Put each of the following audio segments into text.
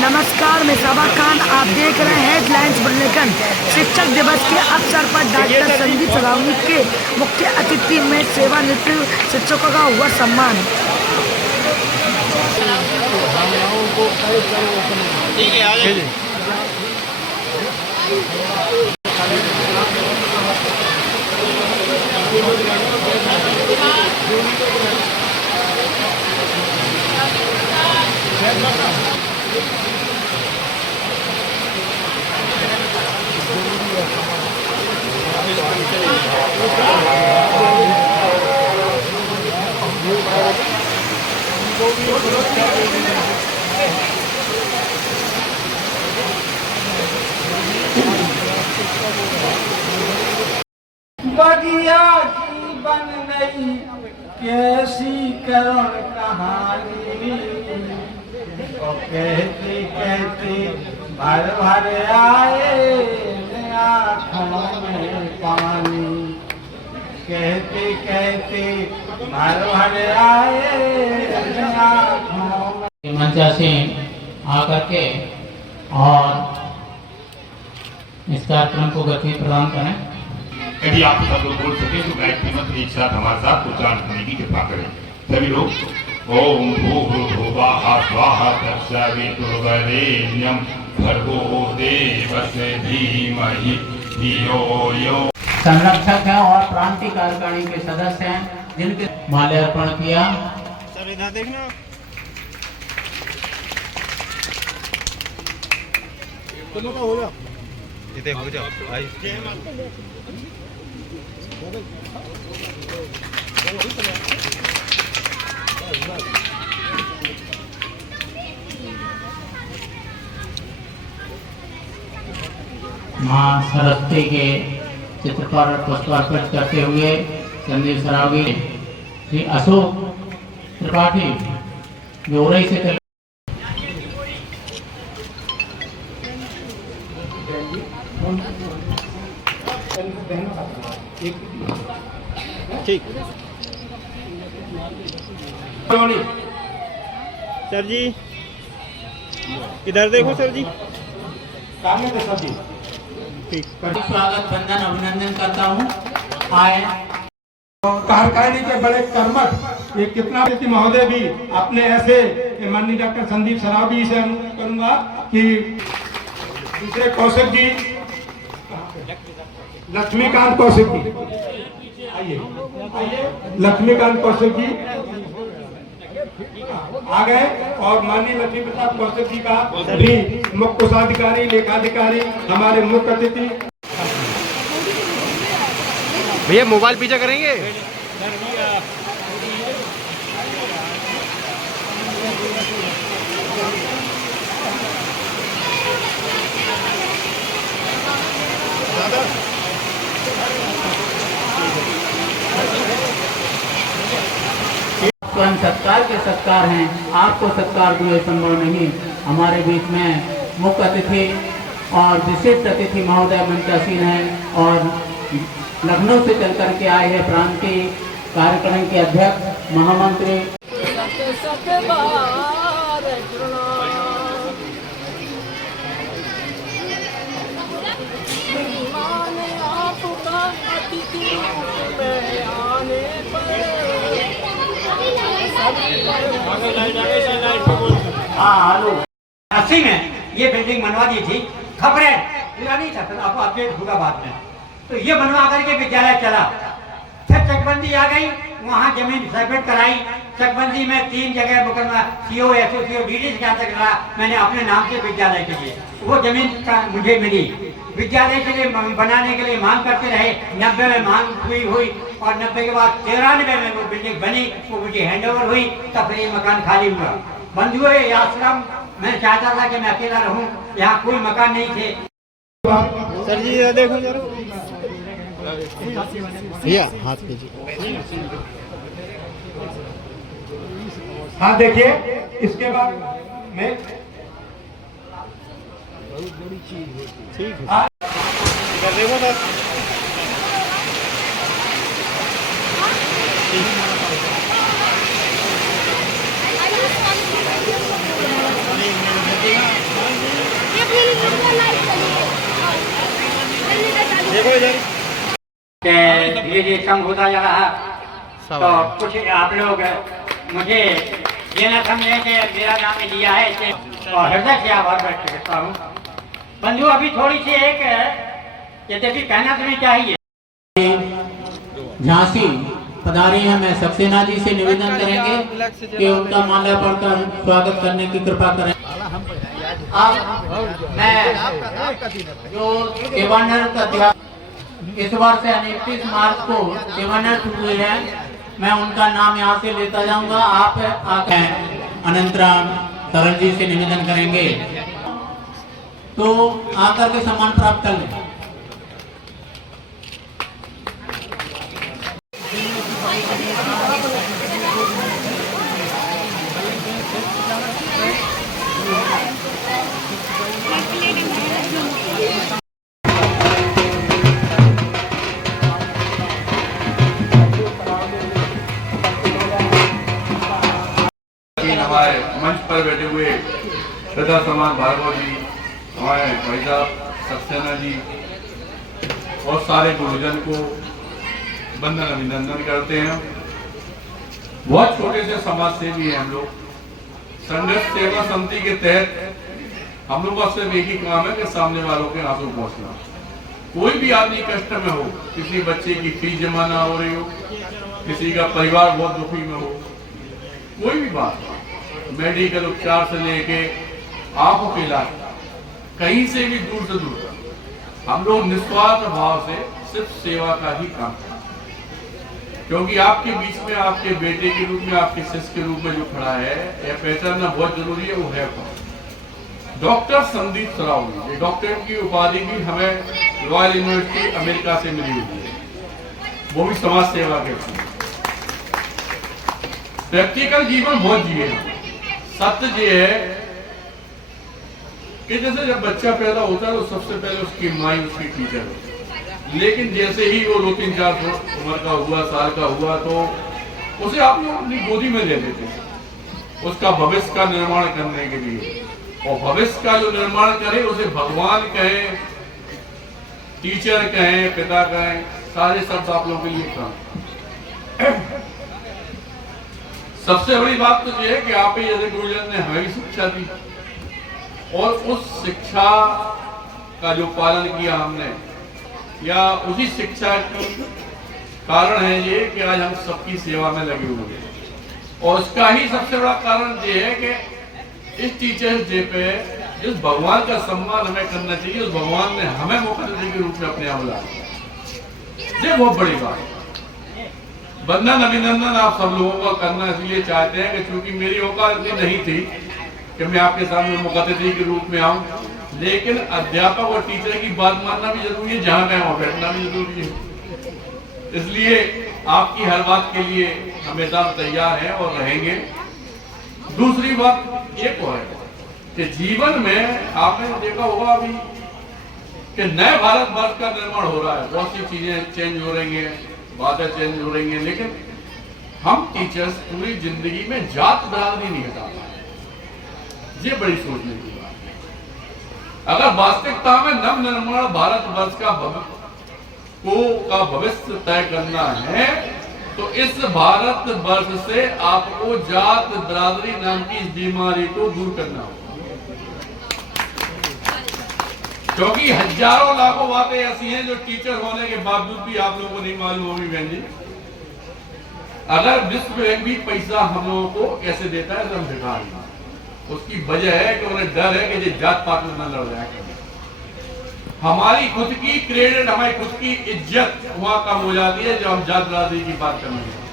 नमस्कार, मैं सबा खान। आप देख रहे हैं हेडलाइंस बुलेटिन। शिक्षक दिवस के अवसर पर डॉक्टर संदीप सरावगी के मुख्य अतिथि में सेवानिवृत्त शिक्षकों का हुआ सम्मान। बगिया जीवन नहीं कैसी करुण कहानी, कहते कहते भर भर आए आँखों में पानी, कहते कहते भर भर आए आँखों में। मंचासीन आकर के और इस कार्यक्रम को गति प्रदान करें। यदि आप सब लोग बोल सके तो गायत्री मंत्र एक साथ हमारे साथ उच्चारण करने की कृपा करें। सभी लोग ओम भूर्भुवः स्वः तत्सवितुर्वरेण्यं भर्गो देवस्य धीमहि धियो यो। संरक्षक हैं और प्रांतीय कार्यकारिणी के सदस्य हैं जिनके माल्यार्पण किया। सर इधर देखना। दोनों का हो जा। इधर हो जा भाई। मां सरस्वती के चित्र पर पुष्पार्पण करते हुए संदीप सरावगी, श्री अशोक त्रिपाठी जोरई से ठीक। सर जी इधर देखो सर जी। ठीक। स्वागत बंदन अभिनंदन करता हूँ। आए कार्यकारिणी के बड़े कर्मठ ये कितना महोदय भी अपने ऐसे माननीय डॉक्टर संदीप सरावगी से अनुरोध करूंगा कि दूसरे कौशिक जी, लक्ष्मीकांत कौशिक जी आइए, लक्ष्मीकांत कौशिक जी आ गए और माननीय लक्ष्मी प्रसाद कौशिक जी का भी मुख्य कोषाधिकारी लेखाधिकारी हमारे मुख्य अतिथि। भैया मोबाइल पीछे करेंगे। स्वयं सत्कार के सत्कार हैं, आपको सत्कार दिए संभव नहीं। हमारे बीच में मुख्य अतिथि और विशिष्ट अतिथि महोदय मंचासीन हैं और लखनऊ से चल करके आए हैं प्रांतीय कार्यक्रम के अध्यक्ष महामंत्री। हाँ हेलो, अस्सी में ये बिल्डिंग बनवा दी थी। खबरें पूरा नहीं था, तो आपको अपडेट होगा बाद में। तो ये बनवा करके विद्यालय चला। फिर चकबंदी आ गई, वहाँ जमीन सर्वेट कराई। चकबंदी में 3 जगह मुकदमा सीओ एसओ सीओ डीडी से तक रहा। मैंने अपने नाम से विद्यालय के लिए वो जमीन का मुझे मिली। विद्यालय के लिए बनाने के लिए मांग करते रहे। 90 में मांग हुई और 90 के बाद 93 में वो बिल्डिंग बनी, वो मुझे हैंडओवर हुई। तब ये मकान खाली हुआ। बंधुओं ये आश्रम मैं चाहता था कि मैं अकेला रहूं, यहाँ कोई मकान नहीं थे। सर जी इधर देखो जरा। भैया हाथ कीजिए। हाँ देखिए, इसके बाद में ठीक है। इधर देखो सर। ठीक। कि धीरे धीरे कम होता जा रहा, तो कुछ आप लोग मुझे ये न समझे कि मेरा नाम लिया है और हृदय से आभार व्यक्त करता हूँ। बंधु अभी थोड़ी सी एक यद्यपि कहना तो नहीं चाहिए। झांसी पधारी हैं, मैं सक्सेना जी से निवेदन करेंगे कि उनका माल्या पढ़कर स्वागत करने की कृपा करें। अब मैं जो गवर्नर का इस वर्ष 31 मार्च को गवर्नर हुए हैं, मैं उनका नाम यहाँ से लेता जाऊंगा। आप आके अनंतराम सरल जी से निवेदन करेंगे तो आकर के सम्मान प्राप्त कर लें। हमारे मंच पर बैठे हुए सदा समान भार्गव जी, हमारे भाई साहब सक्सेना जी और सारे गुरुजन को वंदन अभिनंदन करते हैं। बहुत छोटे से समाज सेवी हैं हम लोग। संघर्ष सेवा समिति के तहत हम लोग का सिर्फ एक ही काम है कि सामने वालों के आंसू पहुंचना। कोई भी आदमी कष्ट में हो, किसी बच्चे की फीस जमा ना हो रही हो, किसी का परिवार बहुत दुखी में हो, कोई भी बात, मेडिकल उपचार से लेके आंखों के इलाज, कहीं से भी दूर से दूर हम लोग निस्वार्थ भाव से सिर्फ सेवा का ही काम करते। क्योंकि आपके बीच में आपके बेटे के रूप में, आपके शिष्य के रूप में जो खड़ा है, यह पहचानना बहुत जरूरी है। वो है कौन? डॉक्टर संदीप सरावगी। डॉक्टर की उपाधि भी हमें रॉयल यूनिवर्सिटी अमेरिका से मिली हुई है, वो भी समाज सेवा के लिए। प्रैक्टिकल जीवन बहुत जिए। सत्य ये है कि जैसे जब बच्चा पैदा होता है तो सबसे पहले उसकी माँ उसकी टीचर होती है, लेकिन जैसे ही वो 2-3-4 उम्र का हुआ, साल का हुआ, तो उसे आप लोग अपनी गोदी में ले लेते हैं उसका भविष्य का निर्माण करने के लिए। और भविष्य का जो निर्माण करे उसे भगवान कहे, टीचर कहें, पिता कहें, सारे शब्द आप लोगों के लिए काम। सबसे बड़ी बात तो यह है कि आप ही जैसे गुरुजन ने हमें शिक्षा दी और उस शिक्षा का जो पालन किया हमने, या उसी शिक्षा का कारण है ये कि आज हम सबकी सेवा में लगे हुए हैं। और उसका ही सबसे बड़ा कारण ये है कि इस टीचर्स डे पे जिस भगवान का सम्मान हमें करना चाहिए, उस भगवान ने हमें मुख्यमंत्री के रूप में अपने यहाँ बुलाया। ये बहुत बड़ी बात है। वंदन अभिनंदन आप सब लोगों का करना इसलिए चाहते हैं कि चूंकि मेरी औकात इतनी नहीं थी कि मैं आपके सामने मुख्य अतिथि के रूप में आऊं, लेकिन अध्यापक और टीचर की बात मानना भी जरूरी है, जहां गए वहां बैठना भी जरूरी है। इसलिए आपकी हर बात के लिए हमेशा तैयार हैं और रहेंगे। दूसरी बात ये तो है कि जीवन में आपने देखा होगा अभी कि नए भारत वर्ष का निर्माण हो रहा है, बहुत सी चीजें चेंज हो रही हैं, बातें चेंज हो रही हैं, लेकिन हम टीचर्स पूरी जिंदगी में जात बरादरी नहीं हटा पाए। ये बड़ी सोचने की बात है। अगर वास्तविकता में नव निर्माण भारत वर्ष का भविष्य तय करना है तो इस भारत वर्ष से आपको जात बरादरी नाम की इस बीमारी को दूर करना होगा। क्योंकि हजारों लाखों बातें ऐसी हैं जो टीचर होने के बावजूद भी आप लोगों को नहीं मालूम होगी। बहन जी, अगर विश्व बैंक भी पैसा हम लोगों को कैसे देता है तो हम दिखा रहे हैं, उसकी वजह है कि उन्हें डर है कि ये जात पात में न लड़ जाए। हमारी खुद की क्रेडिट, हमारी खुद की इज्जत वहां कम हो जाती है जब हम जात बरादरी की बात करने हैं।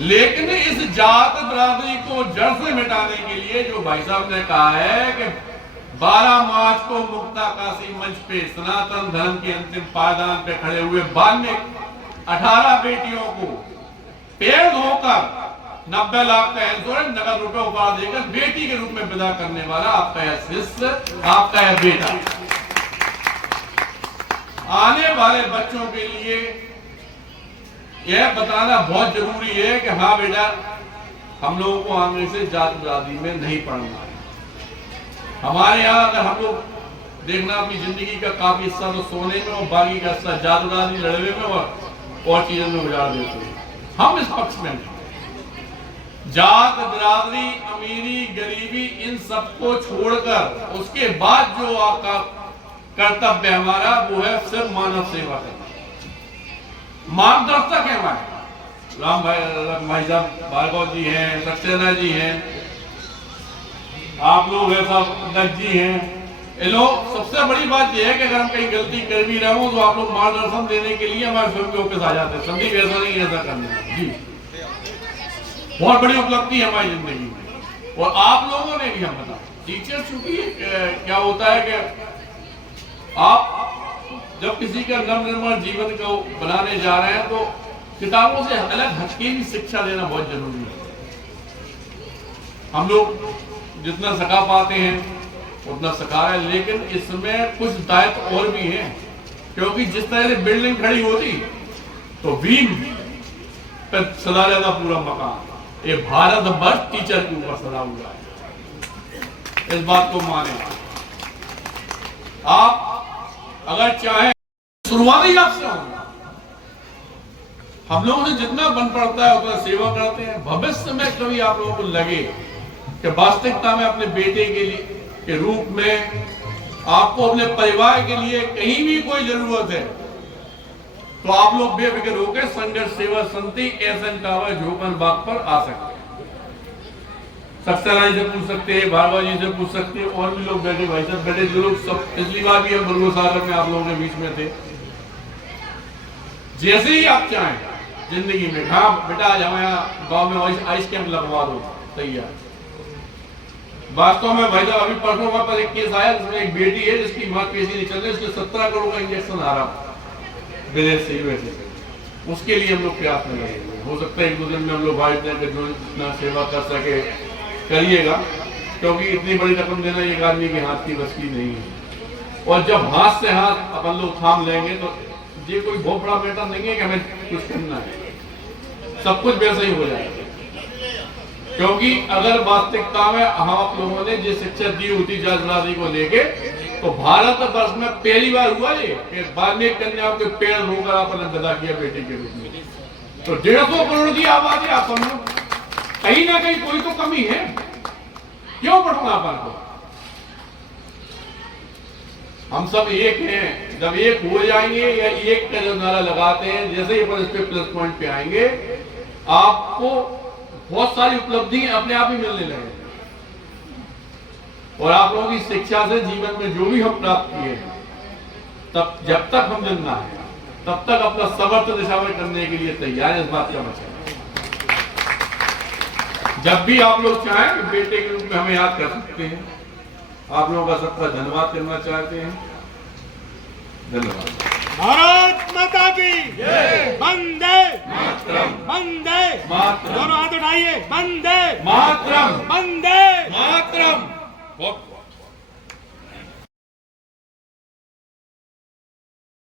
लेकिन इस जात बरादरी को जड़ से मिटाने के लिए जो भाई साहब ने कहा है कि 12 मार्च को मुक्ता काशी मंच पे सनातन धर्म के अंतिम पायदान पे खड़े हुए वाल्मीकि 18 बेटियों को पेड़ धोकर 90 लाख का इंश्योरेंस नगद रुपए उपहार देकर बेटी के रूप में विदा करने वाला आपका यह शिष्य, आपका यह बेटा आने वाले बच्चों के लिए यह बताना बहुत जरूरी है कि हाँ बेटा, हम लोगों को आगे से जात बरादरी में नहीं पढ़ना है। हमारे यहाँ अगर हम लोग देखना अपनी जिंदगी का काफी हिस्सा तो सोने में और बाकी का हिस्सा जादूरानी लड़ने में और चीजों में गुजार देते हैं। हम इस पक्ष में जात, बिरादरी, अमीरी, गरीबी इन सबको छोड़कर उसके बाद जो आपका कर्तव्य हमारा वो है सिर्फ मानव सेवा करना। मार्गदर्शक है हमारे राम भाई साहब भार्गव जी हैं, सक्सेना जी हैं, आप लोग हैं, सब दत्त जी हैं। ये लोग सबसे बड़ी बात यह है कि अगर हम कहीं गलती कर भी रहे हो तो आप लोग मार्गदर्शन देने के लिए हमारे स्वयं के ऑफिस आ जाते हैं। संदीप ऐसा नहीं, ऐसा करना जी बहुत बड़ी उपलब्धि है हमारी जिंदगी में। और आप लोगों ने भी हम बता टीचर, चूंकि क्या होता है कि आप जब किसी का नवनिर्माण जीवन को बनाने जा रहे हैं तो किताबों से अलग हटके भी शिक्षा देना बहुत जरूरी है। हम लोग जितना सिखा पाते हैं उतना सिखा रहे हैं, लेकिन इसमें कुछ दायित्व और भी हैं, क्योंकि जिस तरह से बिल्डिंग खड़ी होती तो बीम पर सदा जाता पूरा मकान। ये भारत वर्ष टीचर के ऊपर सदा हुआ है, इस बात को माने। आप अगर चाहें शुरुआती आपसे होगा, हम लोगों से जितना बन पड़ता है उतना सेवा करते हैं। भविष्य में कभी आप लोगों को लगे कि वास्तविकता में अपने बेटे के लिए के रूप में आपको अपने परिवार के लिए कहीं भी कोई जरूरत है तो आप लोग बेफिक्र होकर संघर्ष सेवा समिति एसएन टावर झोपन बाग पर आ सकते हैं। सक्सेना जी से पूछ सकते हैं, भार्गव जी से पूछ सकते हैं, और भी लोग बैठे भाई साहब बैठे जो लोग सब पिछली बार भी हम मुर्गो सागर में आप लोगों के बीच में थे। जैसे ही आप चाहें जिंदगी में, हाँ बेटा आज हमारे यहाँ गाँव में आइस कैंप लगवा दो, तैयार। वास्तव में भाई साहब अभी परसों का पर एक केस आया जिसमें एक बेटी है जिसकी मांसपेशी नहीं चल रही, उसके 17 करोड़ का इंजेक्शन आ रहा विदेश से, यूएसए से। उसके लिए हम लोग प्रयास में लगे हुए। हो सकता है एक दो दिन में हम लोग भाई जो इतना सेवा कर सके करिएगा, क्योंकि इतनी बड़ी रकम देना एक आदमी के हाथ की बस की नहीं है। और जब हाथ से हाथ अपन लोग थाम लेंगे तो ये कोई बहुत बड़ा मैटर नहीं है कि हमें कुछ करना है, सब कुछ वैसे ही हो जाएगा। क्योंकि अगर वास्तविकता में हम आप लोगों ने जो शिक्षा दी होती जात बिरादरी को लेके, तो भारत वर्ष में पहली बार हुआ ये कि वाल्मीकि कन्या के पेड़ रोकर आपने विदा किया बेटी के रूप में। तो 150 करोड़ की आबादी आप समझो, कहीं ना कहीं कोई तो कमी है, क्यों बढ़ना अपन को? हम सब एक हैं। जब एक हो जाएंगे या एक का जो नारा लगाते हैं, जैसे ही अपन इस पे प्लस पॉइंट पे आएंगे, आपको बहुत सारी उपलब्धि अपने आप ही मिलने लगेगी। और आप लोगों की शिक्षा से जीवन में जो भी हम प्राप्त किए हैं, तब जब तक हम जिंदा हैं तब तक अपना समर्थ दिशा में करने के लिए तैयार है। इस बात का मतलब जब भी आप लोग चाहें कि बेटे के रूप में हमें याद कर सकते हैं। आप लोगों का सबका धन्यवाद करना चाहते हैं। धन्यवाद। भारत माता की वंदे मातरम, वंदे मातरम, दोनों हाथ उठाइए, वंदे मातरम, वंदे मातरम।